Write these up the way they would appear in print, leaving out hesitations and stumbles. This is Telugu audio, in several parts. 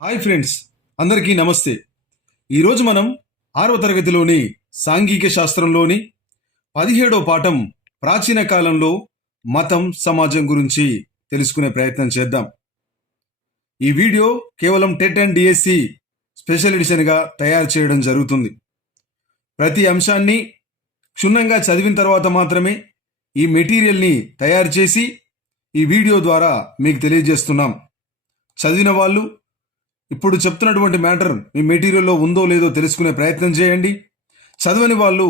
హాయ్ ఫ్రెండ్స్, అందరికీ నమస్తే. ఈరోజు మనం 6వ తరగతిలోని సాంఘిక శాస్త్రంలోని 17వ పాఠం ప్రాచీన కాలంలో మతం సమాజం గురించి తెలుసుకునే ప్రయత్నం చేద్దాం. ఈ వీడియో కేవలం టెట్ అండ్ డిఎస్సి స్పెషల్ ఎడిషన్గా తయారు చేయడం జరుగుతుంది. ప్రతి అంశాన్ని క్షుణ్ణంగా చదివిన తర్వాత మాత్రమే ఈ మెటీరియల్ని తయారు చేసి ఈ వీడియో ద్వారా మీకు తెలియజేస్తున్నాం. చదివిన వాళ్ళు ఇప్పుడు చెప్తున్నటువంటి మ్యాటర్ మీ మెటీరియల్లో ఉందో లేదో తెలుసుకునే ప్రయత్నం చేయండి. చదవని వాళ్ళు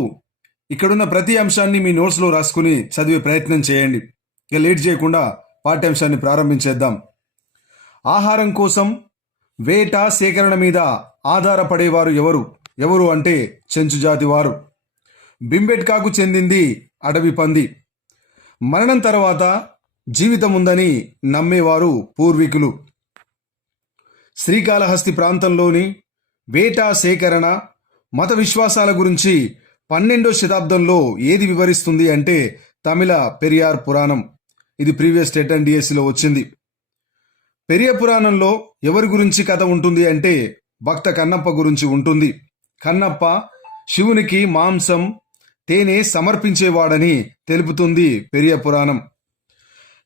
ఇక్కడున్న ప్రతి అంశాన్ని మీ నోట్స్లో రాసుకుని చదివే ప్రయత్నం చేయండి. ఇక లేట్ చేయకుండా పాఠ్యాంశాన్ని ప్రారంభించేద్దాం. ఆహారం కోసం వేట సేకరణ మీద ఆధారపడేవారు ఎవరు అంటే చెంచు జాతి వారు. బింబెట్కాకు చెందింది అడవి పంది. మరణం తర్వాత జీవితం ఉందని నమ్మేవారు పూర్వీకులు. శ్రీకాళహస్తి ప్రాంతంలోని వేట సేకరణ మత విశ్వాసాల గురించి 12వ శతాబ్దంలో ఏది వివరిస్తుంది అంటే తమిళ పెరియార్ పురాణం. ఇది ప్రీవియస్ టెట్ అండ్ డిఎస్సిలో వచ్చింది. పెరియ పురాణంలో ఎవరి గురించి కథ ఉంటుంది అంటే భక్త కన్నప్ప గురించి ఉంటుంది. కన్నప్ప శివునికి మాంసం తేనె సమర్పించేవాడని తెలుపుతుంది పెరియ పురాణం.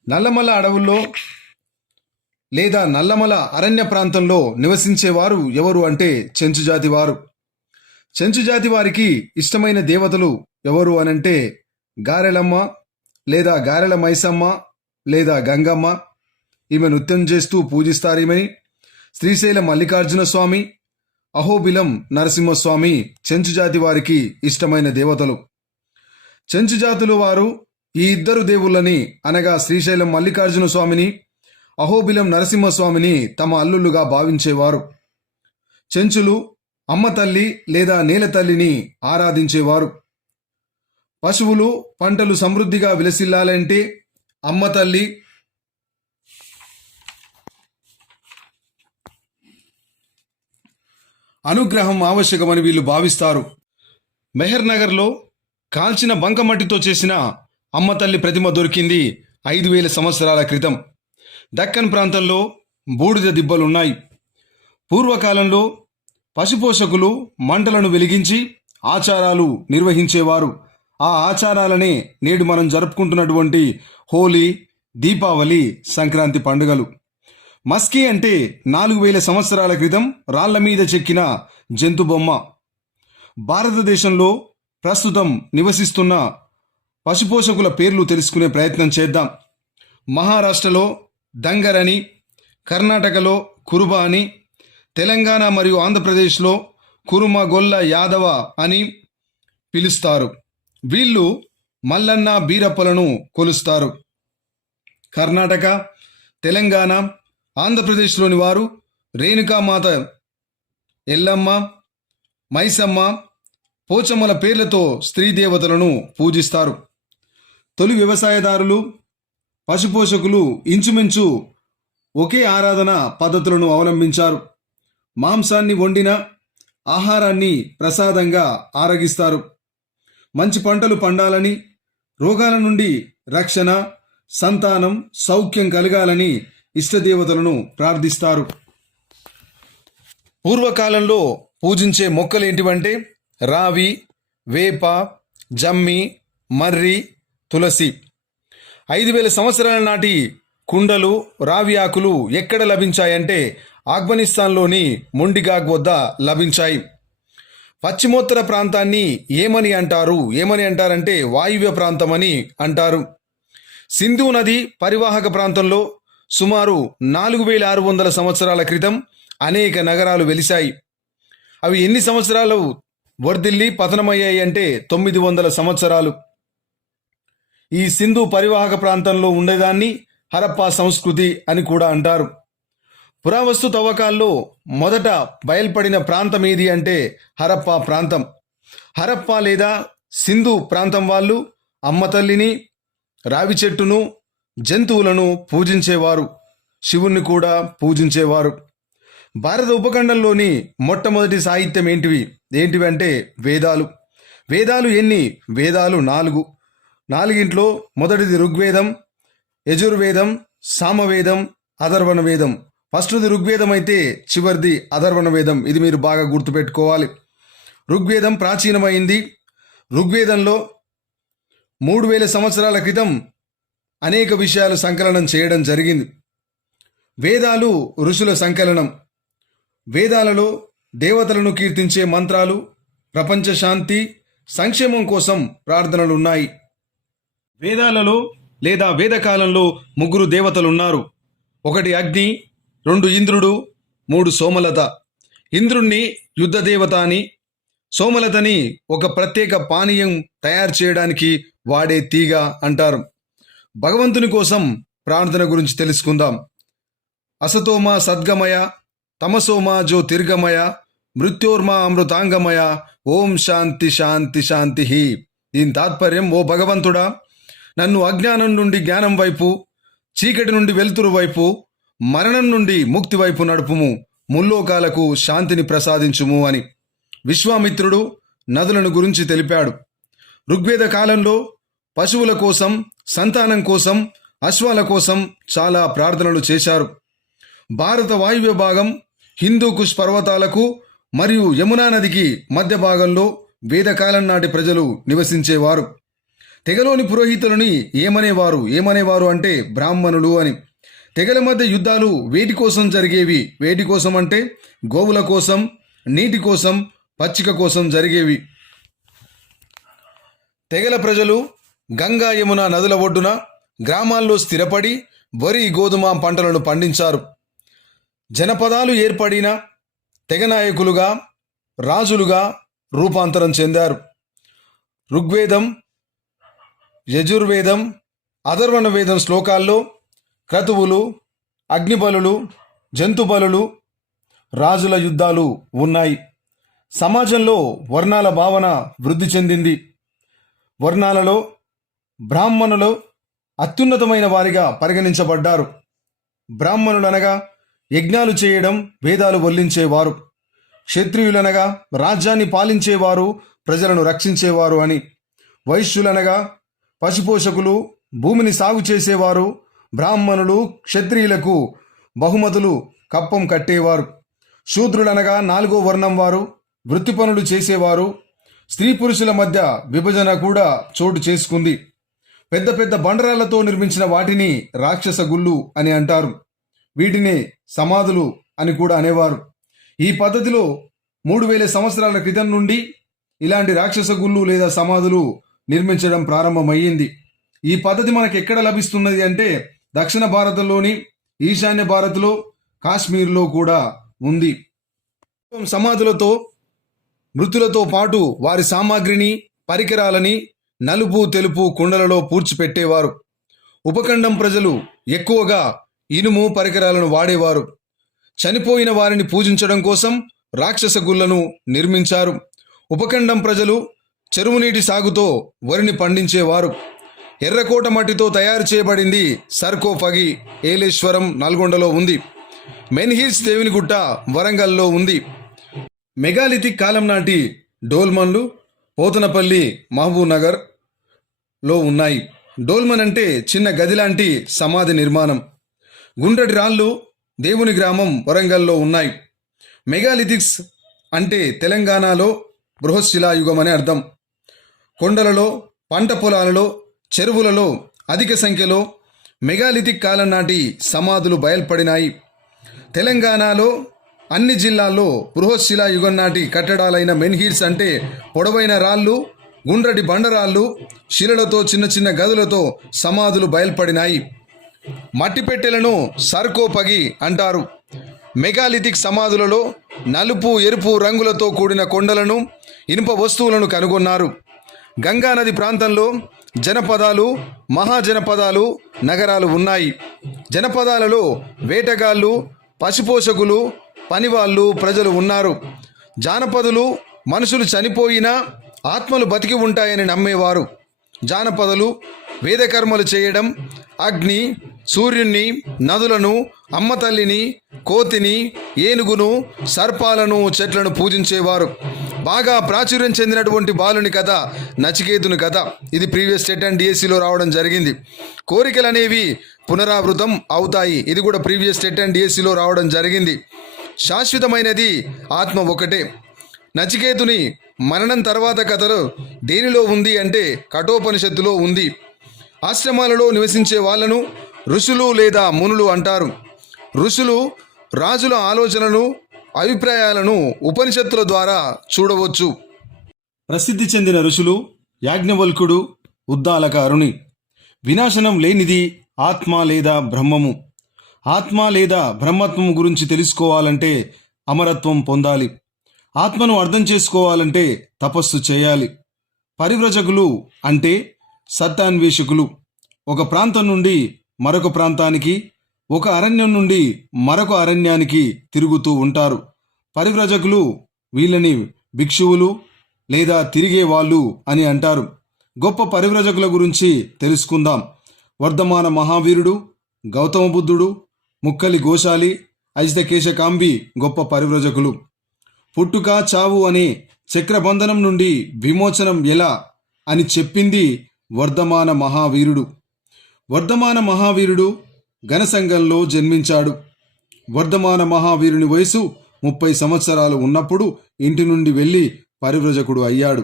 నల్లమల అడవుల్లో లేదా నల్లమల అరణ్య ప్రాంతంలో నివసించేవారు ఎవరు అంటే చెంచు జాతి వారు. చెంచు జాతి వారికి ఇష్టమైన దేవతలు ఎవరు అనంటే గారెలమ్మ లేదా గారెల మైసమ్మ లేదా గంగమ్మ. ఈమె నృత్యం చేస్తూ పూజిస్తారు. ఈమెని శ్రీశైలం మల్లికార్జున స్వామి, అహోబిలం నరసింహస్వామి చెంచు జాతి వారికి ఇష్టమైన దేవతలు. చెంచు జాతులు వారు ఈ ఇద్దరు దేవుళ్ళని అనగా శ్రీశైలం మల్లికార్జున స్వామిని, అహోబిలం నరసింహస్వామిని తమ అల్లుళ్ళుగా భావించేవారు. చెంచులు అమ్మ తల్లి లేదా నేల తల్లిని ఆరాధించేవారు. పశువులు పంటలు సమృద్ధిగా విలసిల్లాలంటే అమ్మ తల్లి, అనుగ్రహం ఆవశ్యకమని వీళ్ళు భావిస్తారు. మెహర్ నగర్లో కాల్చిన బంకమట్టితో చేసిన అమ్మ తల్లి ప్రతిమ దొరికింది 5000 సంవత్సరాల క్రితం. దక్కన్ ప్రాంతంలో బూడిద దిబ్బలున్నాయి. పూర్వకాలంలో పశుపోషకులు మంటలను వెలిగించి ఆచారాలు నిర్వహించేవారు. ఆ ఆచారాలనే నేడు మనం జరుపుకుంటున్నటువంటి హోలీ, దీపావళి, సంక్రాంతి పండుగలు. మస్కీ అంటే 4000 సంవత్సరాల క్రితం రాళ్ల మీద చెక్కిన జంతు బొమ్మ. భారతదేశంలో ప్రస్తుతం నివసిస్తున్న పశుపోషకుల పేర్లు తెలుసుకునే ప్రయత్నం చేద్దాం. మహారాష్ట్రలో దంగర్ అని, కర్ణాటకలో కురుబ అని, తెలంగాణ మరియు ఆంధ్రప్రదేశ్లో కురుమ గొల్ల యాదవ అని పిలుస్తారు. వీళ్ళు మల్లన్న బీరప్పలను కొలుస్తారు. కర్ణాటక, తెలంగాణ, ఆంధ్రప్రదేశ్లోని వారు రేణుకామాత, ఎల్లమ్మ, మైసమ్మ, పోచమ్మల పేర్లతో స్త్రీ దేవతలను పూజిస్తారు. తొలి వ్యవసాయదారులు, పశుపోషకులు ఇంచుమించు ఒకే ఆరాధన పద్ధతులను అవలంబించారు. మాంసాన్ని వండిన ఆహారాన్ని ప్రసాదంగా ఆరగిస్తారు. మంచి పంటలు పండాలని, రోగాల నుండి రక్షణ, సంతానం, సౌఖ్యం కలగాలని ఇష్టదేవతలను ప్రార్థిస్తారు. పూర్వకాలంలో పూజించే మొక్కలు ఏంటివంటే రావి, వేప, జమ్మి, మర్రి, తులసి. 5000 సంవత్సరాల నాటి కుండలు, రావి ఆకులు ఎక్కడ లభించాయంటే ఆఫ్ఘనిస్తాన్లోని మొండిగాగ్ వద్ద లభించాయి. పశ్చిమోత్తర ప్రాంతాన్ని ఏమని అంటారంటే వాయువ్య ప్రాంతం అని అంటారు. సింధు నది పరివాహక ప్రాంతంలో సుమారు 4600 సంవత్సరాల క్రితం అనేక నగరాలు వెలిశాయి. అవి ఎన్ని సంవత్సరాలు వర్ధిల్లి పతనమయ్యాయి అంటే 900 సంవత్సరాలు. ఈ సింధు పరివాహక ప్రాంతంలో ఉండేదాన్ని హరప్పా సంస్కృతి అని కూడా అంటారు. పురావస్తు తవ్వకాల్లో మొదట బయల్పడిన ప్రాంతం ఏది అంటే హరప్పా ప్రాంతం. హరప్పా లేదా సింధు ప్రాంతం వాళ్ళు అమ్మ తల్లిని, రావి చెట్టును, జంతువులను పూజించేవారు. శివుణ్ణి కూడా పూజించేవారు. భారత ఉపఖండంలోని మొట్టమొదటి సాహిత్యం ఏంటివి అంటే వేదాలు. వేదాలు ఎన్ని? వేదాలు 4. 4 మొదటిది ఋగ్వేదం, యజుర్వేదం, సామవేదం, అథర్వణ వేదం. ఫస్ట్ది ఋగ్వేదం అయితే చివరిది అథర్వణ వేదం. ఇది మీరు బాగా గుర్తుపెట్టుకోవాలి. ఋగ్వేదం ప్రాచీనమైంది. ఋగ్వేదంలో 3000 సంవత్సరాల క్రితం అనేక విషయాలు సంకలనం చేయడం జరిగింది. వేదాలు ఋషుల సంకలనం. వేదాలలో దేవతలను కీర్తించే మంత్రాలు, ప్రపంచ శాంతి, సంక్షేమం కోసం ప్రార్థనలు ఉన్నాయి. వేదాలలో లేదా వేదకాలంలో 3 దేవతలున్నారు. 1 అగ్ని, 2 ఇంద్రుడు, 3 సోమలత. ఇంద్రుణ్ణి యుద్ధ దేవత అని, సోమలతని ఒక ప్రత్యేక పానీయం తయారు చేయడానికి వాడే తీగ అంటారు. భగవంతుని కోసం ప్రార్థన గురించి తెలుసుకుందాం. అసతోమ సద్గమయ, తమసోమ జ్యోతిర్గమయ, మృత్యోర్మ అమృతాంగమయ, ఓం శాంతి శాంతి శాంతి. దీని తాత్పర్యం, ఓ భగవంతుడా, నన్ను అజ్ఞానం నుండి జ్ఞానం వైపు, చీకటి నుండి వెలుతురు వైపు, మరణం నుండి ముక్తి వైపు నడుపుము, ముల్లోకాలకు శాంతిని ప్రసాదించుము అని విశ్వామిత్రుడు నదులను గురించి తెలిపాడు. ఋగ్వేద కాలంలో పశువుల కోసం, సంతానం కోసం, అశ్వాల కోసం చాలా ప్రార్థనలు చేశారు. భారత వాయువ్య భాగం హిందూ కుష్ పర్వతాలకు మరియు యమునా నదికి మధ్య భాగంలో వేదకాలం నాటి ప్రజలు నివసించేవారు. తెగలోని పురోహితులని ఏమనేవారు అంటే బ్రాహ్మణులు అని. తెగల మధ్య యుద్ధాలు వేటి కోసం జరిగేవి? వేటి కోసం అంటే గోవుల కోసం, నీటి కోసం, పచ్చిక కోసం జరిగేవి. తెగల ప్రజలు గంగా యమున నదుల ఒడ్డున గ్రామాల్లో స్థిరపడి వరి, గోధుమ పంటలను పండించారు. జనపదాలు ఏర్పడిన తెగ నాయకులుగా, రాజులుగా రూపాంతరం చెందారు. ఋగ్వేదం, యజుర్వేదం, అథర్వణ వేదం శ్లోకాల్లో క్రతువులు, అగ్నిబలులు, జంతుబలులు, రాజుల యుద్ధాలు ఉన్నాయి. సమాజంలో వర్ణాల భావన వృద్ధి చెందింది. వర్ణాలలో బ్రాహ్మణులు అత్యున్నతమైన వారిగా పరిగణించబడ్డారు. బ్రాహ్మణులనగా యజ్ఞాలు చేయడం, వేదాలు వల్లించేవారు. క్షత్రియులనగా రాజ్యాన్ని పాలించేవారు, ప్రజలను రక్షించేవారు అని. వైశ్యులనగా పశుపోషకులు, భూమిని సాగు చేసేవారు. బ్రాహ్మణులు క్షత్రియులకు బహుమతులు, కప్పం కట్టేవారు. శూద్రులనగా 4వ వర్ణం వారు, వృత్తి పనులు చేసేవారు. స్త్రీ పురుషుల మధ్య విభజన కూడా చోటు చేసుకుంది. పెద్ద పెద్ద బండరాళ్లతో నిర్మించిన వాటిని రాక్షస గుళ్ళు అని అంటారు. వీటిని సమాధులు అని కూడా అనేవారు. ఈ పద్ధతిలో 3000 సంవత్సరాల క్రితం నుండి ఇలాంటి రాక్షస గుళ్ళు లేదా సమాధులు నిర్మించడం ప్రారంభమయ్యింది. ఈ పద్ధతి మనకు ఎక్కడ లభిస్తున్నది అంటే దక్షిణ భారతంలోని ఈశాన్య భారత్లో, కాశ్మీర్లో కూడా ఉంది. సమాధులతో, మృతులతో పాటు వారి సామాగ్రిని, పరికరాలని నలుపు, తెలుపు కుండలలో పూడ్చిపెట్టేవారు. ఉపఖండం ప్రజలు ఎక్కువగా ఇనుము పరికరాలను వాడేవారు. చనిపోయిన వారిని పూజించడం కోసం రాక్షస గుళ్లను నిర్మించారు. ఉపఖండం ప్రజలు చెరువునీటి సాగుతో వరిని పండించేవారు. ఎర్రకోట మట్టితో తయారు చేయబడింది సర్కోఫగి ఏలేశ్వరం నల్గొండలో ఉంది. మెన్హిల్స్ దేవునిగుట్ట వరంగల్లో ఉంది. మెగాలిథిక్ కాలం నాటి డోల్మన్లు పోతనపల్లి, మహబూబ్ నగర్లో ఉన్నాయి. డోల్మన్ అంటే చిన్న గది లాంటి సమాధి నిర్మాణం. గుండ్రటి రాళ్ళు దేవుని గ్రామం వరంగల్లో ఉన్నాయి. మెగాలిథిక్స్ అంటే తెలంగాణలో బృహశిలాయుగం అని అర్థం. కొండలలో, పంట పొలాలలో, చెరువులలో అధిక సంఖ్యలో మెగాలిథిక్ కాలం నాటి సమాధులు బయల్పడినాయి. తెలంగాణలో అన్ని జిల్లాల్లో బృహశిలాయుగం నాటి కట్టడాలైన మెన్హిల్స్ అంటే పొడవైన రాళ్ళు, గుండ్రటి బండరాళ్ళు, శిలలతో చిన్న చిన్న గదులతో సమాధులు బయల్పడినాయి. మట్టి పెట్టెలను సర్కోపగి అంటారు. మెగాలిథిక్ సమాధులలో నలుపు, ఎరుపు రంగులతో కూడిన కొండలను, ఇనుప వస్తువులను కనుగొన్నారు. గంగానది ప్రాంతంలో జనపదాలు, మహాజనపదాలు, నగరాలు ఉన్నాయి. జనపదాలలో వేటగాళ్ళు, పశుపోషకులు, పనివాళ్ళు, ప్రజలు ఉన్నారు. జానపదులు మనుషులు చనిపోయినా ఆత్మలు బతికి ఉంటాయని నమ్మేవారు. జానపదులు వేదకర్మలు చేయడం, అగ్ని, సూర్యుణ్ణి, నదులను, అమ్మ తల్లిని, కోతిని, ఏనుగును, సర్పాలను, చెట్లను పూజించేవారు. బాగా ప్రాచుర్యం చెందినటువంటి బాలుని కథ నచికేతుని కథ. ఇది ప్రీవియస్ టెట్ అండ్ డిఎస్సిలో రావడం జరిగింది. కోరికలు అనేవి పునరావృతం అవుతాయి. ఇది కూడా ప్రీవియస్ టెట్ అండ్ డిఎస్సిలో రావడం జరిగింది. శాశ్వతమైనది ఆత్మ ఒకటే. నచికేతుని మరణం తర్వాత కథలో దేనిలో ఉంది అంటే కఠోపనిషత్తులో ఉంది. ఆశ్రమాలలో నివసించే వాళ్ళను ఋషులు లేదా మునులు అంటారు. ఋషులు రాజుల ఆలోచనలను అభిప్రాయాలను ఉపనిషత్తుల ద్వారా చూడవచ్చు. ప్రసిద్ధి చెందిన ఋషులు యాజ్ఞవల్కుడు, ఉద్దాలక అరుణి. వినాశనం లేనిది ఆత్మ లేదా బ్రహ్మము. ఆత్మ లేదా బ్రహ్మత్వము గురించి తెలుసుకోవాలంటే అమరత్వం పొందాలి. ఆత్మను అర్థం చేసుకోవాలంటే తపస్సు చేయాలి. పరివ్రజకులు అంటే సత్యాన్వేషకులు. ఒక ప్రాంతం నుండి మరొక ప్రాంతానికి, ఒక అరణ్యం నుండి మరొక అరణ్యానికి తిరుగుతూ ఉంటారు. పరివ్రజకులు వీళ్ళని భిక్షువులు లేదా తిరిగే వాళ్ళు అని అంటారు. గొప్ప పరివ్రజకుల గురించి తెలుసుకుందాం. వర్ధమాన మహావీరుడు, గౌతమ బుద్ధుడు, ముక్కలి గోశాలి, ఐజ్దకేశకాంబి గొప్ప పరివ్రజకులు. పుట్టుక చావు అనే చక్రబంధనం నుండి విమోచనం ఎలా అని చెప్పింది వర్ధమాన మహావీరుడు. వర్ధమాన మహావీరుడు ఘనసంఘంలో జన్మించాడు. వర్ధమాన మహావీరుని వయసు 30 సంవత్సరాలు ఉన్నప్పుడు ఇంటి నుండి వెళ్ళి పరివ్రజకుడు అయ్యాడు.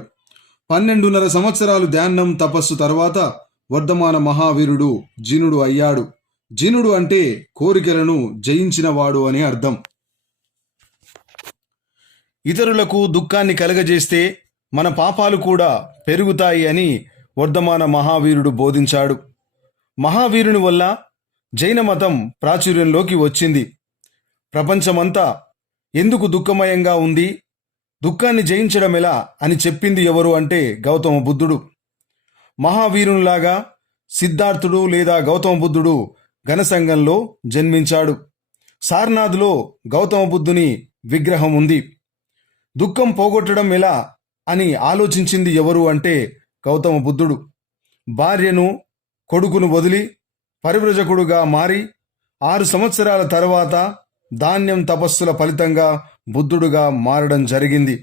12.5 సంవత్సరాలు ధ్యానం తపస్సు తర్వాత వర్ధమాన మహావీరుడు జినుడు అయ్యాడు. జినుడు అంటే కోరికలను జయించినవాడు అని అర్థం. ఇతరులకు దుఃఖాన్ని కలగజేస్తే మన పాపాలు కూడా పెరుగుతాయి అని వర్ధమాన మహావీరుడు బోధించాడు. మహావీరుని వల్ల జైన మతం ప్రాచుర్యంలోకి వచ్చింది. ప్రపంచమంతా ఎందుకు దుఃఖమయంగా ఉంది, దుఃఖాన్ని జయించడం ఎలా అని చెప్పింది ఎవరు అంటే గౌతమ బుద్ధుడు. మహావీరునిలాగా సిద్ధార్థుడు లేదా గౌతమ బుద్ధుడు ఘనసంఘంలో జన్మించాడు. సారనాథ్లో గౌతమ బుద్ధుని విగ్రహం ఉంది. దుఃఖం పోగొట్టడం ఎలా అని ఆలోచించింది ఎవరు అంటే గౌతమ బుద్ధుడు. భార్యను, కొడుకును వదిలి పరివ్రజకుడుగా మారి 6 సంవత్సరాల తర్వాత ధాన్యం తపస్సుల ఫలితంగా బుద్ధుడుగా మారడం జరిగింది.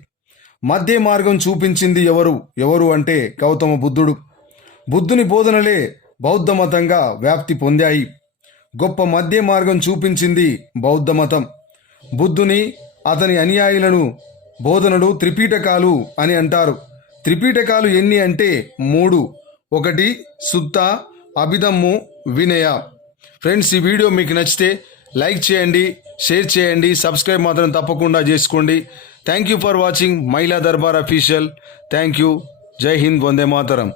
మధ్య మార్గం చూపించింది ఎవరు అంటే గౌతమ బుద్ధుడు. బుద్ధుని బోధనలే బౌద్ధ మతంగా వ్యాప్తి పొందాయి. గొప్ప మధ్య మార్గం చూపించింది బౌద్ధ మతం. బుద్ధుని, అతని అనుయాయులను బోధనలు త్రిపీఠకాలు అని అంటారు. త్రిపీఠకాలు ఎన్ని అంటే 3. 1 సుత్త, అభిధమ్ము, వినయ. ఫ్రెండ్స్, ఈ వీడియో మీకు నచ్చితే లైక్ చేయండి, షేర్ చేయండి, సబ్స్క్రైబ్ మాత్రం తప్పకుండా చేసుకోండి. థ్యాంక్ యూ ఫర్ వాచింగ్ మహిళా దర్బార్ అఫీషియల్. Thank you. జై హింద్, వందే మాతరం.